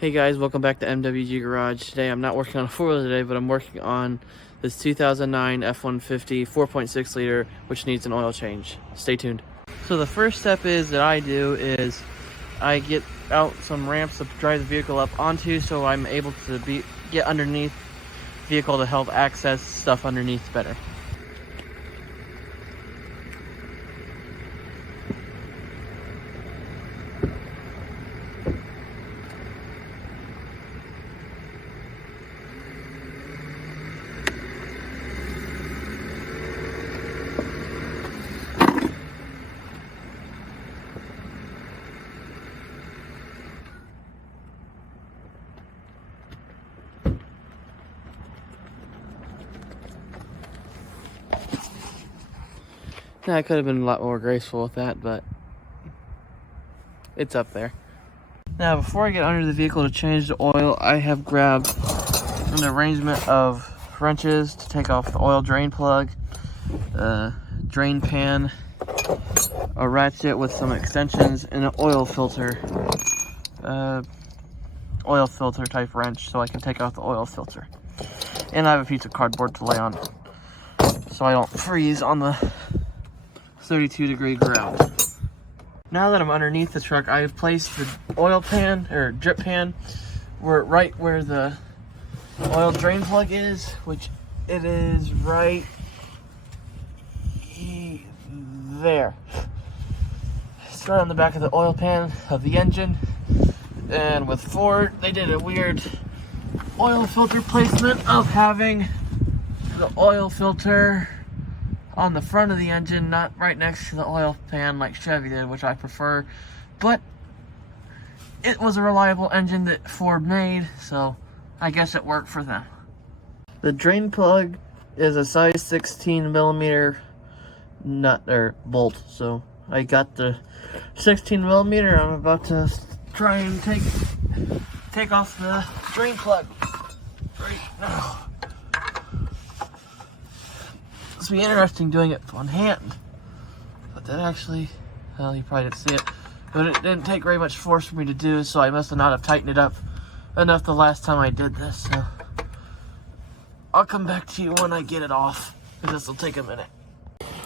Hey guys, welcome back to MWG Garage. Today I'm not working on a 4-wheeler today, but I'm working on this 2009 F150 4.6 liter, which needs an oil change. Stay tuned. So the first step that I do is I get out some ramps to drive the vehicle up onto, so I'm able to get underneath the vehicle to help access stuff underneath better. Now, I could have been a lot more graceful with that, but it's up there. Now, before I get under the vehicle to change the oil, I have grabbed an arrangement of wrenches to take off the oil drain plug, drain pan, a ratchet with some extensions, and an oil filter type wrench so I can take out the oil filter. And I have a piece of cardboard to lay on so I don't freeze on the 32-degree ground. Now that I'm underneath the truck, I have placed the oil pan or drip pan right where the oil drain plug is, which it is right there. It's right on the back of the oil pan of the engine. And with Ford, they did a weird oil filter placement of having the oil filter on the front of the engine, not right next to the oil pan like Chevy did, which I prefer. But it was a reliable engine that Ford made, so I guess it worked for them. The drain plug is a size 16 millimeter nut or bolt, so I got the 16 millimeter. I'm about to try and take off the drain plug right now. It's be interesting doing it on hand, but that actually, well, you probably didn't see it, but it didn't take very much force for me to do, so I must not have tightened it up enough the last time I did this. So I'll come back to you when I get it off, because this will take a minute.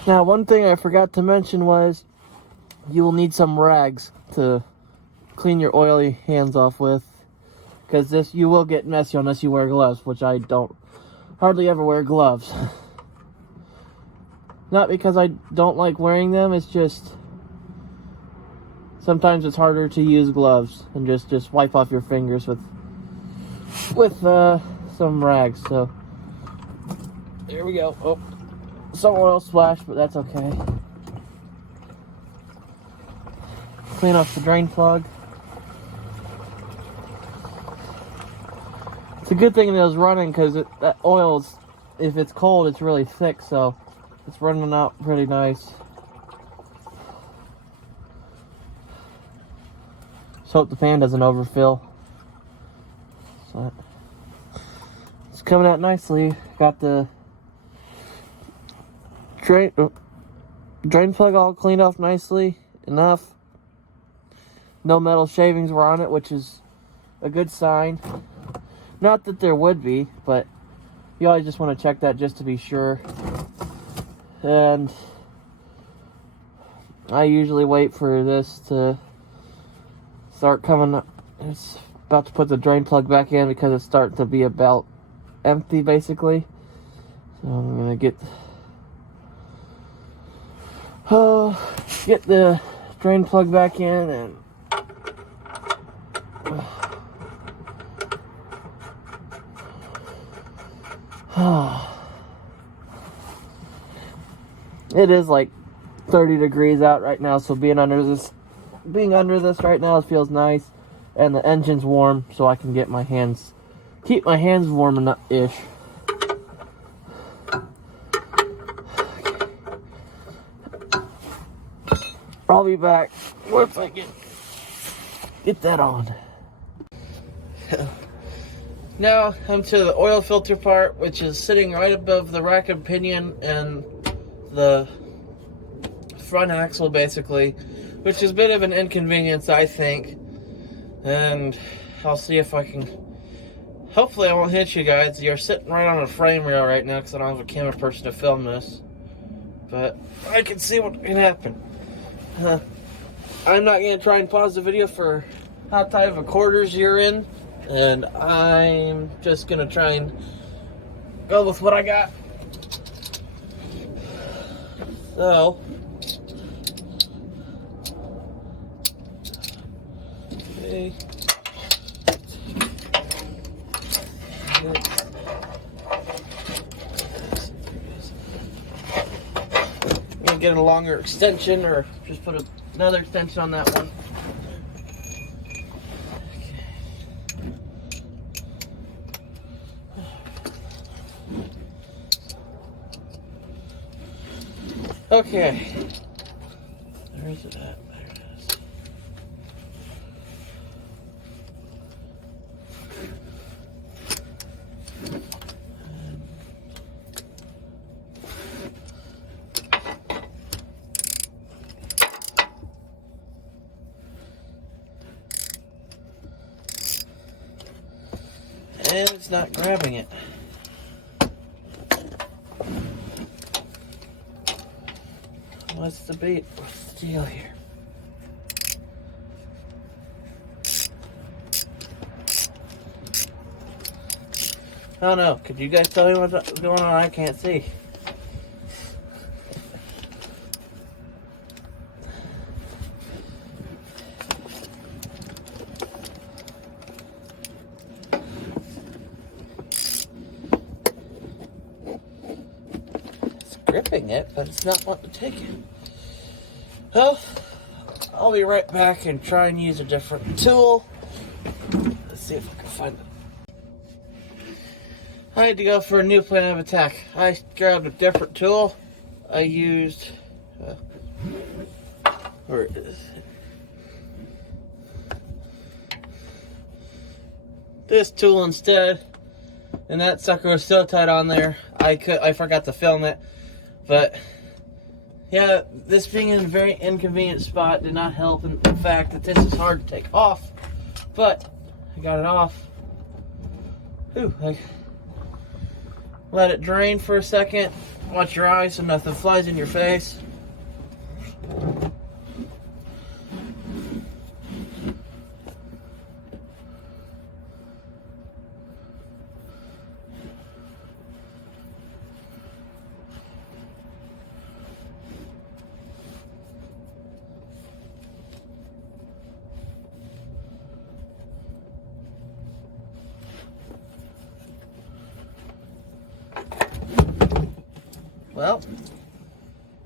Now, one thing I forgot to mention was you will need some rags to clean your oily hands off with, because you will get messy unless you wear gloves, which I don't hardly ever wear gloves. Not because I don't like wearing them, it's just sometimes it's harder to use gloves and just wipe off your fingers with some rags. So here we go. Oh, some oil splash, but that's okay. Clean off the drain plug. It's a good thing that it was running, because that oil, if it's cold, it's really thick, so it's running out pretty nice. Just hope the fan doesn't overfill. So it's coming out nicely. Got the drain plug all cleaned off nicely enough. No metal shavings were on it, which is a good sign. Not that there would be, but you always just want to check that just to be sure. And I usually wait for this to start coming up. It's about to put the drain plug back in because it's starting to be about empty, basically. So I'm gonna get the drain plug back in and it is like 30 degrees out right now, so being under this right now, it feels nice, and the engine's warm, so I can keep my hands warm enough-ish. I'll be back once I get that on. Now I'm to the oil filter part, which is sitting right above the rack and pinion and the front axle, basically, which is a bit of an inconvenience, I think. And I'll see if I can. Hopefully I won't hit you guys. You're sitting right on a frame rail right now because I don't have a camera person to film this. But I can see what can happen. I'm not going to try and pause the video for how tight of a quarters you're in. And I'm just going to try and go with what I got. So, okay. I'm gonna get a longer extension, or just put another extension on that one. Okay. Where is it at? There it is. And it's not grabbing it. What's the beat? What's the deal here? I don't know. Could you guys tell me what's going on? I can't see. It's gripping it, but it's not wanting to take it. Well, I'll be right back and try and use a different tool. Let's see if I can find it. I had to go for a new plan of attack. I grabbed a different tool. I used, where is it? This tool instead, and that sucker was so tight on there. I forgot to film it, but yeah, this being in a very inconvenient spot did not help in the fact that this is hard to take off, but I got it off. Ooh, let it drain for a second. Watch your eyes so nothing flies in your face. Well,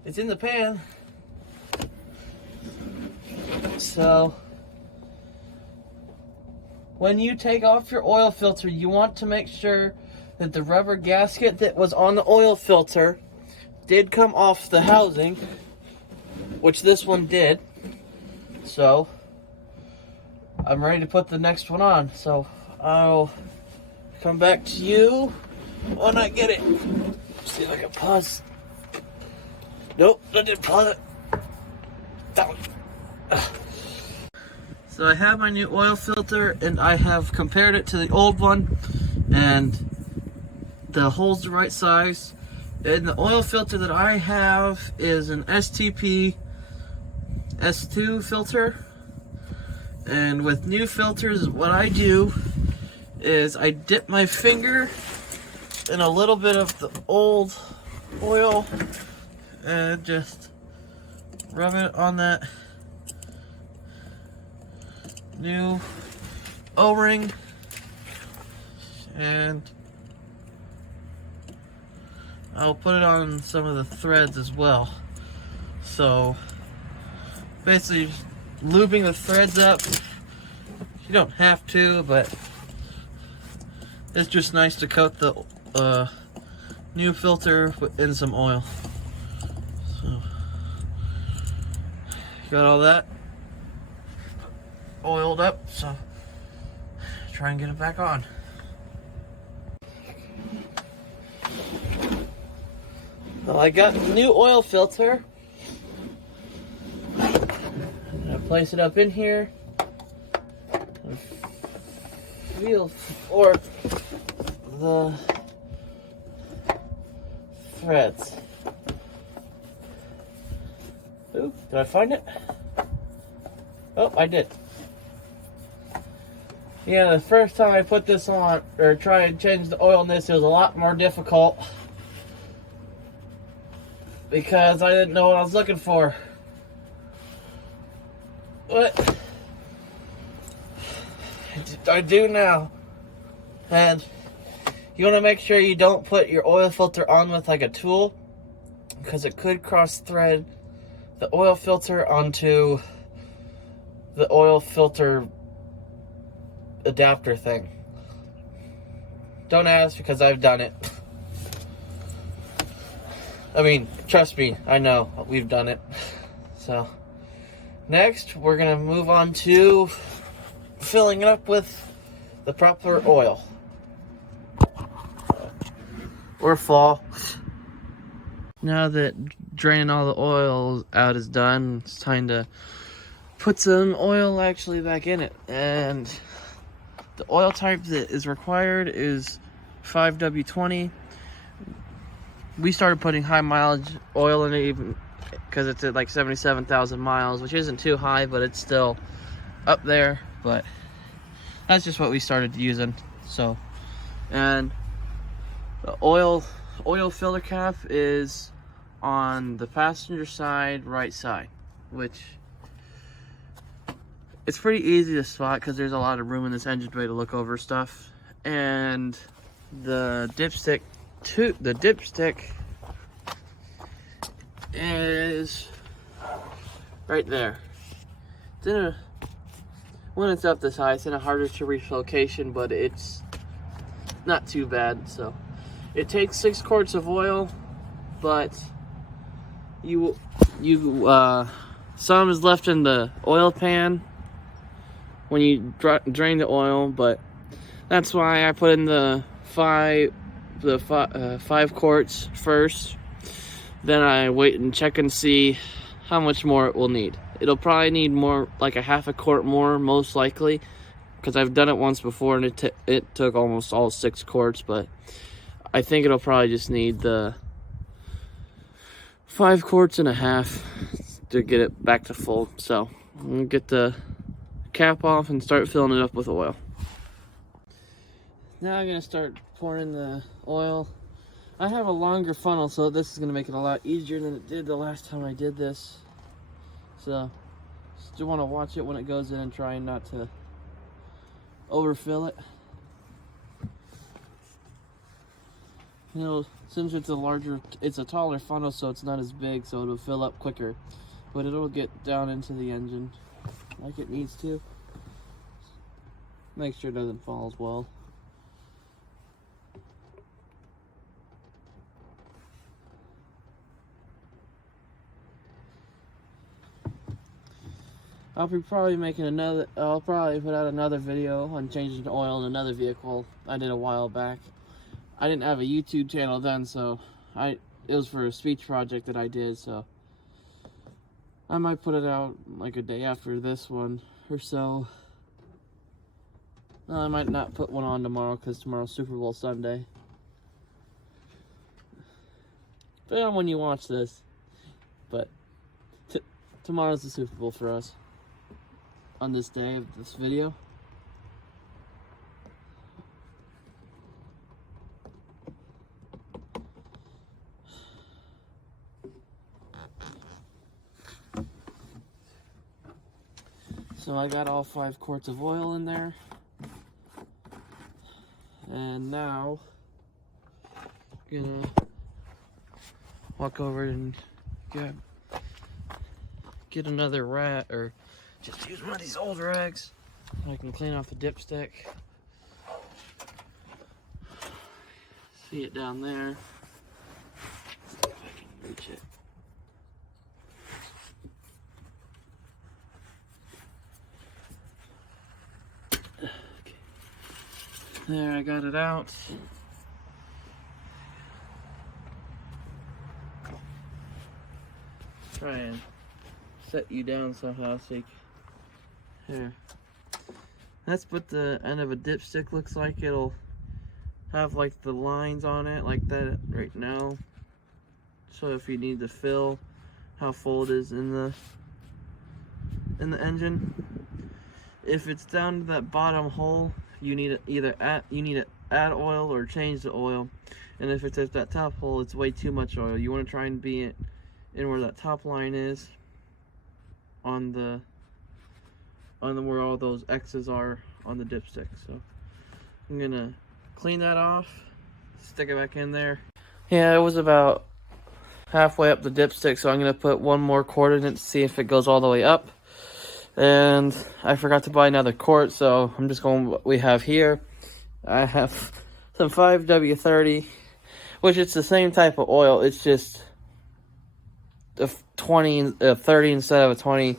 it's in the pan. So, when you take off your oil filter, you want to make sure that the rubber gasket that was on the oil filter did come off the housing, which this one did. So, I'm ready to put the next one on. So, I'll come back to you when I get it. See if I can pause. Nope, I didn't pause it. That one. So I have my new oil filter, and I have compared it to the old one, and the hole's the right size. And the oil filter that I have is an STP S2 filter. And with new filters, what I do is I dip my finger in a little bit of the old oil and just rub it on that new O-ring, and I'll put it on some of the threads as well. So basically lubing the threads up. You don't have to, but it's just nice to coat the new filter in some oil. So, got all that oiled up, so try and get it back on. Well, I got the new oil filter. I'm gonna place it up in here. feel for the threads. Ooh, did I find it? Oh, I did. Yeah, the first time I put this on, or tried to change the oil in this, it was a lot more difficult. Because I didn't know what I was looking for. But I do now. And you want to make sure you don't put your oil filter on with like a tool, because it could cross thread the oil filter onto the oil filter adapter thing. Don't ask, because I've done it. I mean, trust me, I know, we've done it. So, next, we're going to move on to filling it up with the proper oil. Or fall. Now that draining all the oil out is done, it's time to put some oil actually back in it. And the oil type that is required is 5W20. We started putting high mileage oil in it even because it's at like 77,000 miles, which isn't too high, but it's still up there. But that's just what we started using. So, and the oil filter cap is on the passenger side, right side, which it's pretty easy to spot because there's a lot of room in this engine bay to look over stuff. And the dipstick is right there. When it's up this high, it's in a harder to reach location, but it's not too bad. So it takes 6 quarts of oil, but some is left in the oil pan when you drain the oil, but that's why I put in the 5 quarts first. Then I wait and check and see how much more it will need. It'll probably need more, like a half a quart more, most likely, because I've done it once before and it took almost all 6 quarts. But I think it'll probably just need the 5 quarts and a half to get it back to full. So I'm gonna get the cap off and start filling it up with oil. Now I'm gonna start pouring the oil. I have a longer funnel, so this is gonna make it a lot easier than it did the last time I did this. So still want to watch it when it goes in and try not to overfill it. You know, since it's a taller funnel, so it's not as big, so it'll fill up quicker, but it'll get down into the engine like it needs to. Make sure it doesn't fall as well. I'll probably put out another video on changing the oil in another vehicle I did a while back. I didn't have a YouTube channel then, so it was for a speech project that I did, so I might put it out like a day after this one or so. I might not put one on tomorrow because tomorrow's Super Bowl Sunday. Depending on when you watch this, but tomorrow's the Super Bowl for us. On this day of this video. So I got all 5 quarts of oil in there. And now I'm gonna walk over and get another rat, or just use one of these old rags. I can clean off the dipstick. See it down there. See if I can reach it. Okay. There, I got it out. Try and set you down somehow so you can, here. That's what the end of a dipstick looks like. It'll have like the lines on it like that right now. So if you need to fill how full it is in the engine. If it's down to that bottom hole, you need to add oil or change the oil. And if it's at that top hole, it's way too much oil. You want to try and be in where that top line is on the where all those X's are on the dipstick. So I'm gonna clean that off, stick it back in there. Yeah, it was about halfway up the dipstick, so I'm gonna put one more quart in it to see if it goes all the way up. And I forgot to buy another quart, so I'm just going with what we have here. I have some 5W30, which it's the same type of oil. It's just a 30 instead of a 20.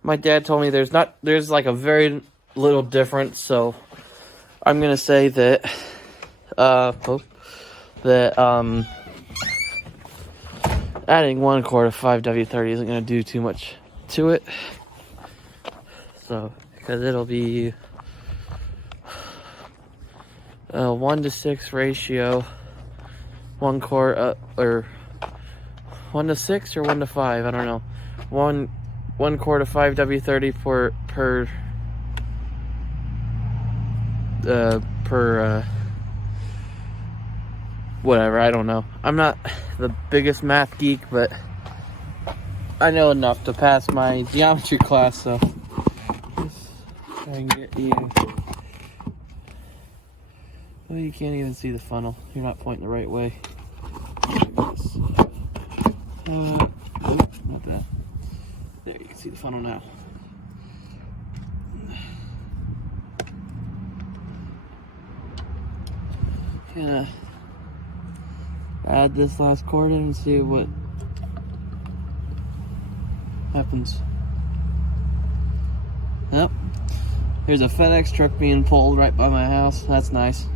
My dad told me there's like a very little difference, so I'm gonna say that adding 1 quart of 5W30 isn't gonna do too much to it. So, because it'll be a 1-to-6 ratio, 1 quart, or 1-to-6 or 1-to-5, I don't know. One quart of 5W30 per whatever, I don't know. I'm not the biggest math geek, but I know enough to pass my geometry class, so I can get you. Well, you can't even see the funnel. You're not pointing the right way. Oops, not that. There, you can see the funnel now. Gonna add this last quart in and see what happens. Yep. Here's a FedEx truck being pulled right by my house. That's nice.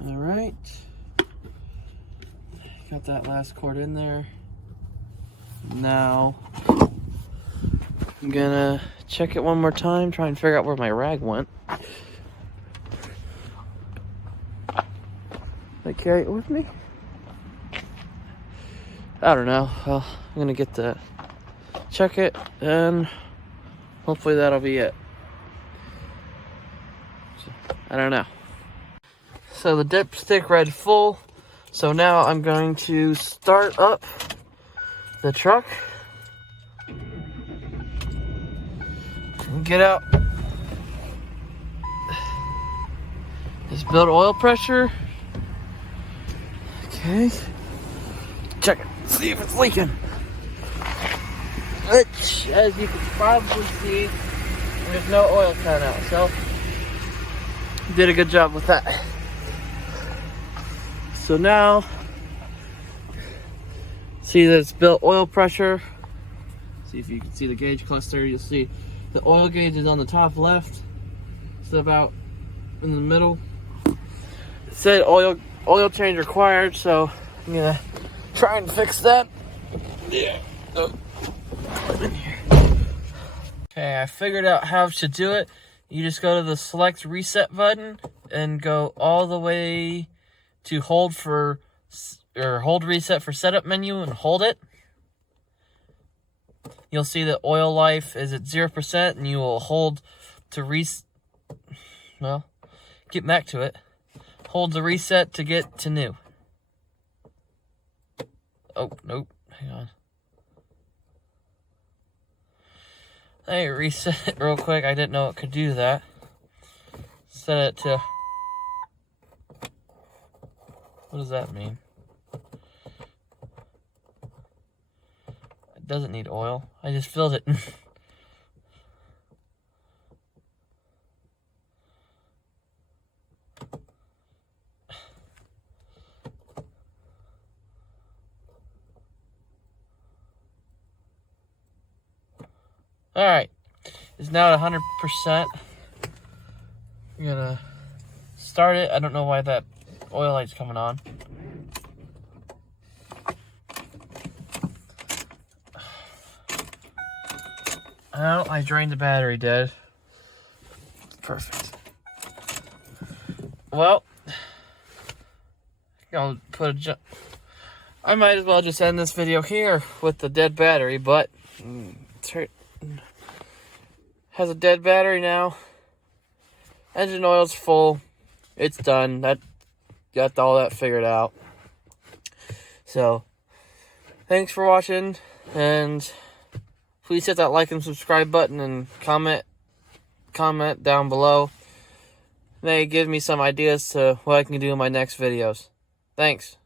All right. Got that last quart in there. Now I'm gonna check it one more time, try and figure out where my rag went. Did I carry it with me? I don't know. Well, I'm gonna get to check it, and hopefully that'll be it. So, I don't know. So the dipstick read full. So now I'm going to start up the truck. Get out this build oil pressure. Okay, check it, see if it's leaking. Which, as you can probably see, there's no oil coming out, so did a good job with that. So now, see that it's built oil pressure. See if you can see the gauge cluster. You'll see the oil gauge is on the top left. It's about in the middle. It said oil change required, so I'm gonna try and fix that. Yeah. Oh. In here. Okay, I figured out how to do it. You just go to the select reset button and go all the way to hold reset for setup menu and hold it. You'll see that oil life is at 0%, and you will hold to get back to it. Hold the reset to get to new. Oh, nope, hang on. Hey, reset it real quick. I didn't know it could do that. Set it to... What does that mean? It doesn't need oil. I just filled it. Alright. It's now at 100%. I'm gonna start it. I don't know why that oil light's coming on. Oh, I drained the battery, Dad. Perfect. Well, I'll put I might as well just end this video here with the dead battery, but has a dead battery now. Engine oil's full. It's done. Got all that figured out. So, thanks for watching, and please hit that like and subscribe button and comment down below. They give me some ideas to what I can do in my next videos. Thanks.